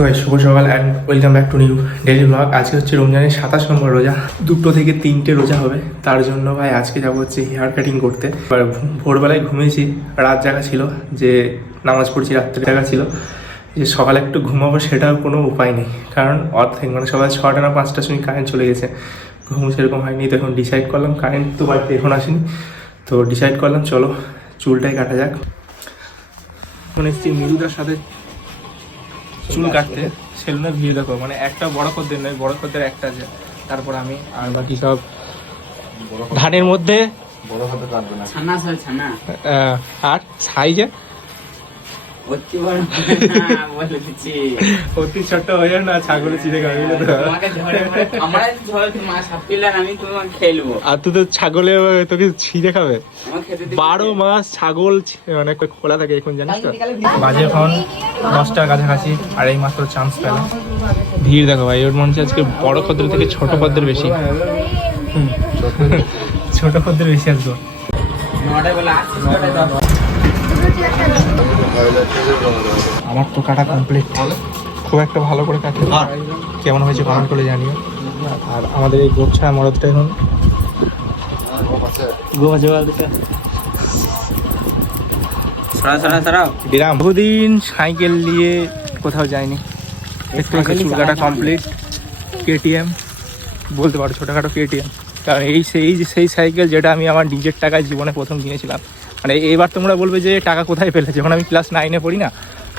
শুভ সকাল and welcome back to new daily blog আজকে হচ্ছে রমজানের সাতাশ নম্বর রোজা। দুটো থেকে তিনটে রোজা হবে। তার জন্য ভাই আজকে যাব হচ্ছে হেয়ার কাটিং করতে। এবার ভোরবেলায় ঘুমিয়েছি। রাত জাগা ছিল যে নামাজ পড়ছি, রাত্রে জাগা ছিল। যে সকালে একটু ঘুমাবো সেটার কোনো উপায় নেই। কারণ অর্ধেক মানে সকাল ছটা না পাঁচটার সময় কারেন্ট চলে গেছে। ঘুম সেরকম হয়নি। তো এখন ডিসাইড করলাম কারেন্ট তো বাড়িতে এখন আসেনি। তো ডিসাইড করলাম, চলো চুলটাই কাটা যাক। এখন এসছি মৃদুদার সাথে চুল কাটতে সেলুনে ভিড় দেখো মানে একটা বড় খদ্দের নয় বড় খদ্দের একটা আছে তারপর আমি আর বাকি সব ধানের মধ্যে আর সাইজে? অতি বড় বলে দিচ্ছি অতি ছোট্ট হয়ে যাবে না ছাগলে চিড়ে খাবে তো? তোমাকে ধরে আমার ধরে তোমার আমি তোমাকে খেলব আর তুই তো ছাগলে তোকে ছিঁড়ে খাবে বারো মাস ছাগল মানে খোলা থাকে এখন জানিস তো বাজে এখন দশটার কাছাকাছি আর এই মাত্র চান্স পেলাম ভিড় দেখো ভাই ওর মনে হচ্ছে আজকে বড় খদ্দের থেকে ছোট খদ্দের বেশি। ছোট খদ্দের বেশি আসবে নটায় বলে যাব আমার তো কাটা কমপ্লিট খুব একটা ভালো করে কাটে। কেমন হয়েছে কমেন্ট করে জানিও। আর আমাদের এই গোচ্ছা মরদটা এখন? বহুদিন সাইকেল নিয়ে কোথাও দেখতে কাটা কমপ্লিট কেটিএম বলতে পারো ছোটোখাটো কেটিএম কারণ এই সেই সেই সাইকেল যেটা আমি আমার নিজের টাকায় জীবনে প্রথম কিনেছিলাম। মানে এবার তোমরা বলবে যে টাকা কোথায় পেলে? যখন আমি ক্লাস নাইনে পড়ি না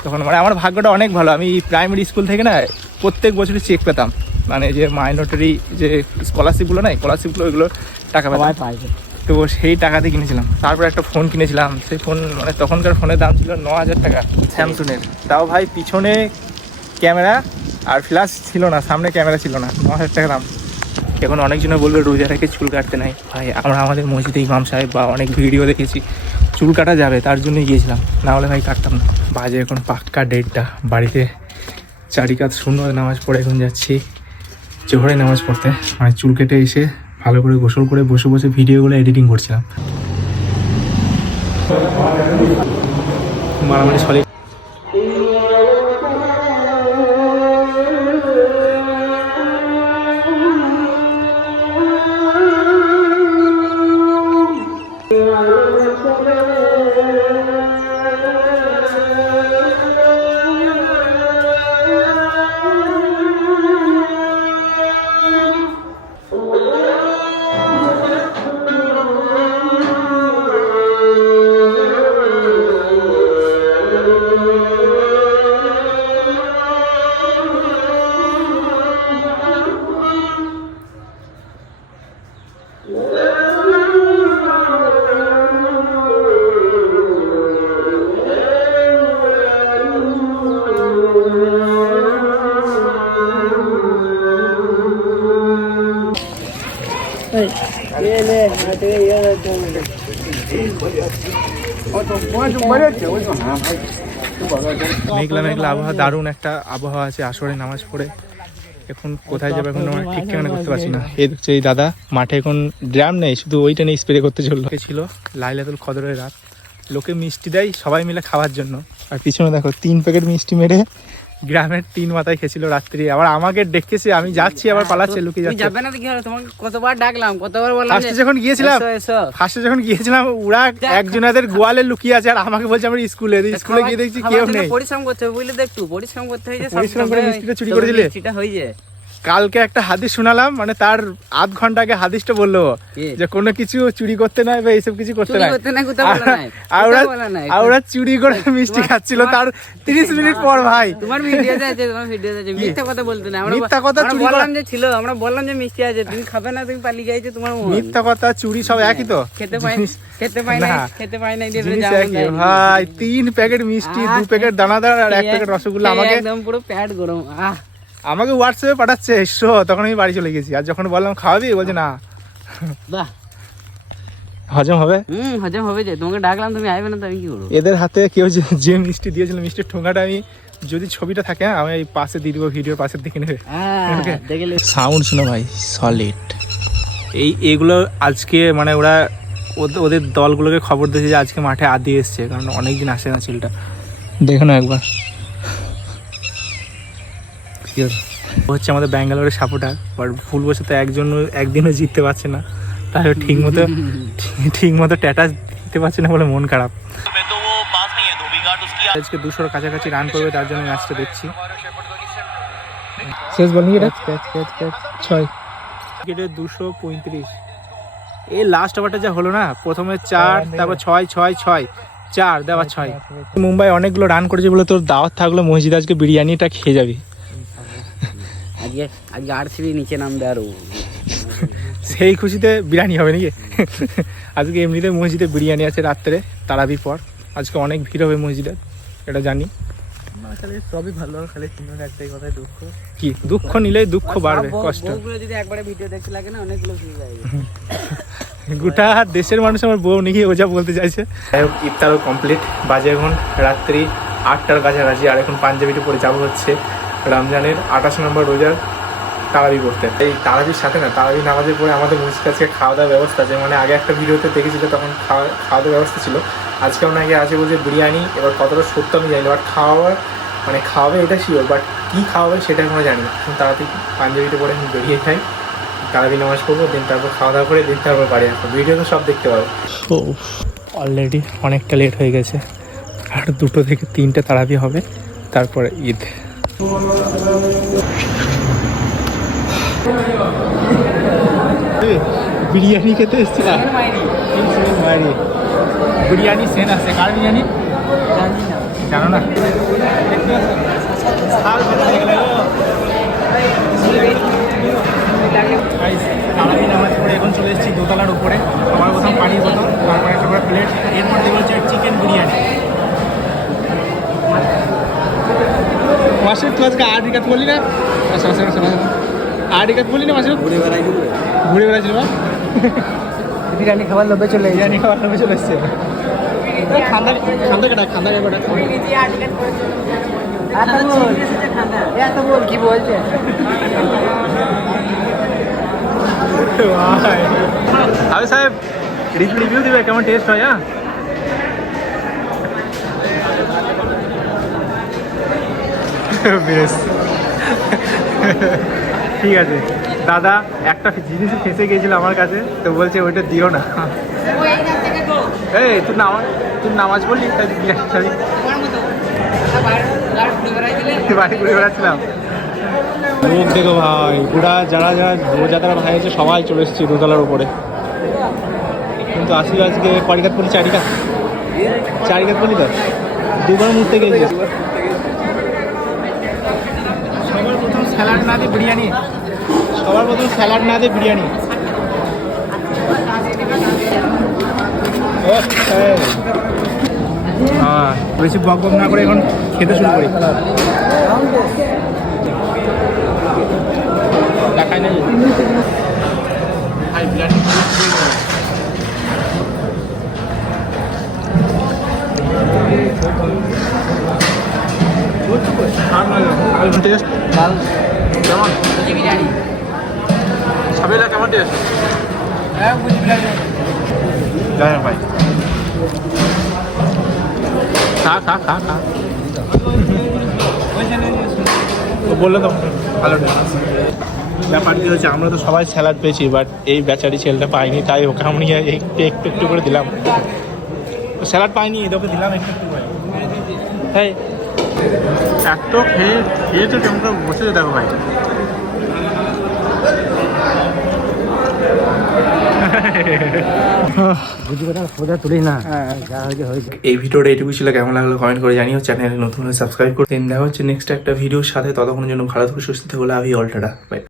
তখন মানে আমার ভাগ্যটা অনেক ভালো। আমি প্রাইমারি স্কুল থেকে না প্রত্যেক বছরই চেক পেতাম। মানে যে মাইনরিটারি যে স্কলারশিপগুলো নাই স্কলারশিপগুলো ওইগুলো টাকা পেতাম। পাইছে তো সেই টাকাতে কিনেছিলাম। তারপর একটা ফোন কিনেছিলাম। সেই ফোন মানে তখনকার ফোনের দাম ছিল ন হাজার টাকা। স্যামসুনের তাও ভাই পিছনে ক্যামেরা আর ফ্ল্যাশ ছিল না সামনে ক্যামেরা ছিল না। ন হাজার টাকা দাম। এখন অনেকজনে বলবে রোজা রেখে চুল কাটতে নাই। ভাই আমরা আমাদের মসজিদে ইমাম সাহেব বা অনেক ভিডিও দেখেছি। চুল কাটা যাবে, তার জন্যই গিয়েছিলাম। না হলে ভাই কাটতাম না। বাজে এখন পাক্কা ডেটটা বাড়িতে চারিকাত সুন্দর নামাজ পড়ে এখন যাচ্ছি। জোহরে নামাজ পড়তে। মানে চুল কেটে এসে ভালো করে গোসল করে বসে বসে ভিডিওগুলো এডিটিং করছিলাম। মারামারি সলি মেঘলা মেঘলা আবহাওয়া দারুণ একটা আবহাওয়া আছে আসরে নামাজ পড়ে। এখন কোথায় যাবে এখন আমরা ঠিক ঠিকানা করতে পারছি না। এই দেখছ এই দাদা মাঠে এখন ড্রাম নেই শুধু ওইটা নিয়ে স্প্রে করতে চলল। ছিল? লাইলাতুল খদরের রাত। লোকে মিষ্টি দেয় সবাই মিলে খাওয়ার জন্য। আর পিছনে দেখো তিন প্যাকেট মিষ্টি মেরে গ্রামের তিন মাথায় খেয়েছিল রাত্রি। আবার আমাকে ডেকেছে আমি যাচ্ছি আবার পালাচ্ছে লুকিয়ে যাচ্ছে। যাবে না কি হলো তোমাকে কতবার ডাকলাম কতবার বললাম ফার্স্টে যখন গিয়েছিলাম ফার্স্টে যখন গিয়েছিলাম ওরা একজনাদের গোয়ালে লুকিয়ে আছে আর আমাকে বলছে আমরা স্কুলে স্কুলে গিয়ে দেখছি কেউ নেই। পরিশ্রম করতে হবে বুঝলে দেখতু পরিশ্রম করতে হয়েছে পরিশ্রম করে মিষ্টিটা চুরি করে দিলে? মিষ্টিটা হয়ে যায়। কালকে একটা হাদিস শোনালাম মানে তার আধ ঘণ্টা আগে হাদিসটা বলল যে কোনো কিছু চুরি করতে নাই বা এইসব কিছু করতে চুরি নাই। আর ওরা চুরি করে মিষ্টি খাচ্ছিল তার তিরিশ মিনিট পর ভাই। তোমার ভিডিওতে আছে তোমার ভিডিওতে আছে। মিথ্যা কথা বলতে না আমরা মিথ্যা কথা চুরি বললাম যে ছিল আমরা বললাম যে মিষ্টি আছে। তুমি খাবে না তুমি পালিয়ে তোমার মিথ্যা কথা চুরি সব একই তো। খেতে পাই খেতে পাই না না। খেতে পাই না দিয়ে জিনিস যেমন একই। দেয়। ভাই তিন প্যাকেট মিষ্টি দু প্যাকেট দানাদার আর এক প্যাকেট রসগোল্লা। আমাকে একদম পুরো প্যাট গরম। আহ। আমাকে হোয়াটসঅ্যাপে পাঠাচ্ছে এসো তখন আমি বাড়ি চলে গেছি। আর যখন বললাম খাওয়াবি? বলছে না। বাহ। হজম হবে? হুম হজম হবে যে তোমাকে ডাকলাম তুমি আইবে না তো আমি কি করব? এদের হাতে কেউ যে মিষ্টি দিয়েছিল মিষ্টির ঠোঙাটা আমি যদি ছবিটা থাকে হ্যাঁ, আমি এই পাশে দিয়ে দিব ভিডিওর পাশে দেখে নেবে। হ্যাঁ সাউন্ড শোনো ভাই সলিড এই এগুলো আজকে মানে ওরা ওদের ওদের দলগুলোকে খবর দিয়েছে যে আজকে মাঠে আদি এসছে কারণ অনেক দিন আসে না চিলটা দেখো না একবার। হচ্ছে আমাদের ব্যাঙ্গালোরের সাপোর্টার বাট ভুলবশত একজন একদিনও জিততে পারছে না। তাই ঠিক মতো ঠিক মতো ট্যাটাস দিতে পারছে না বলে মন খারাপ। আজকে দুশোর কাছাকাছি রান করবে তার জন্য ম্যাচটা দেখছি। শেষ বল নিয়ে ছয়। ক্রিকেটে দুশো পঁয়ত্রিশ। এই লাস্ট ওভারটা যা হলো না প্রথমে চার তারপর ছয় ছয় ছয় চার দেওয়া ছয় মুম্বাই অনেকগুলো রান করেছে বলে তোর দাওয়াত থাকল মসজিদ আজকে বিরিয়ানিটা খেয়ে যাবি। আজকে আজকে আরসিবি নিচে নামবে আরও। সেই খুশিতে বিরিয়ানি হবে নাকি? আজকে এমনিতে মসজিদে বিরিয়ানি আছে রাত্রে তারাবির পর। আজকে অনেক ভিড় হবে মসজিদে এটা জানি। সবই ভালো খালি একটাই দুঃখ। কি দুঃখ নিলেই দুঃখ বাড়বে কষ্ট। যদি একবারে ভিডিও দেখতে লাগে না অনেকগুলো ভিউ গোটা দেশের মানুষ আমার বউ নাকি ও যা বলতে চাইছে। যাই হোক ইফতারও কমপ্লিট বাজে এখন রাত্রি আটটার কাছাকাছি আর এখন পাঞ্জাবিটা পরে যাব হচ্ছে। রমজানের আঠাশ নম্বর রোজার তারাবি করতে এই তারাবির সাথে না, তারাবি নামাজের পরে আমাদের মসজিদ আজকে খাওয়া দাওয়ার ব্যবস্থা আছে। মানে আগে একটা ভিডিওতে দেখেছিল তখন খাওয়া খাওয়া দাওয়ার ব্যবস্থা ছিল। আজকে নাকি আছে বলছে বিরিয়ানি, এবার কতটা সত্য আমি জানি বাট খাওয়ার মানে খাওয়াবে এটা শিওর বাট কী খাওয়াবে সেটা আমরা জানি না। তাড়াতাড়ি পাঞ্জাবিটা পরে আমি বেরিয়ে খাই তারাবি নামাজ পড়ব, দিন তারপর খাওয়া দাওয়া করে, দিন তারপর বাড়ি আসব। ভিডিও তো সব দেখতে পাবো ও অলরেডি অনেকটা লেট হয়ে গেছে। আর দুটো থেকে তিনটে তারাবি হবে, তারপরে ঈদ। বিরিয়ানি খেতে এসেছিলাম। বিরিয়ানি সেন আছে। কার বিরিয়ানি? জানো না। এখন চলে এসেছি দোতলার উপরে। আমার প্রথম পানির বোতল তারপরে একটা প্লেট এরপর দেবো হচ্ছে চিকেন বিরিয়ানি। মাসুদ তুই আজকে আট রিকাত বললি না। আচ্ছা আচ্ছা আচ্ছা আট রিকাত বললি না মাসুদ ঘুরে বেড়াই ঘুরে। বেড়াইছিল বা বিরিয়ানি খাবার লোভে চলে বিরিয়ানি খাওয়ার নামে চলে এসছে। খান্দা খান্দা কেটা খান্দা কেটা এত বল। কি বলছে? আবে সাহেব রিভিউ দিবে কেমন টেস্ট হয় হ্যাঁ? বেশ। ঠিক আছে। দাদা, একটা জিনিস ফেসে গিয়েছিল আমার কাছে, তো বলছে ওইটা দিও না। এই তুই নামাজ তুই নামাজ খাবি বাড়ি ঘুরে বেড়াচ্ছিলাম। লোক দেখো ভাই, পুরা যারা যারা রোজাদার ভাই আছে, সবাই চলে এসেছে দোতলার উপরে। কিন্তু আসি আজকে কড়িকাত পড়ি চারিকাত। চারিকাত পড়ি তো। দুবার মুহূর্তে গেছি সবার প্রথম স্যালাড না দিয়ে বিরিয়ানি? সবার প্রথম স্যালাড না দিয়ে বিরিয়ানি। হ্যাঁ বেশি বক বক না করে এখন খেতে শুরু করি। দেখাই নেই। টেস্ট কেমন? সাবেলা কেমন টেস্ট হ্যাঁ ভাই। খা খা খা খা। বলল তো ভালো ব্যাপার কি হচ্ছে আমরা তো সবাই স্যালাড পেয়েছি বাট এই বেচারি ছেলেটা পাইনি তাই ওকে আমি একটু একটু একটু করে দিলাম। স্যালাড পাইনি এটা ওকে দিলাম একটু একটু করে। এই এত খেয়ে বসে দেখো ভাই। এই ভিডিওটা এটুকু ছিল। কেমন লাগল কমেন্ট করে জানিও। চ্যানেলে নতুন সাবস্ক্রাইব করতে দেখা হচ্ছে নেক্সট একটা ভিডিও সাথে। ততক্ষণের জন্য ভালো থেকে, সুস্থ থাকলে আমি অল্টাটা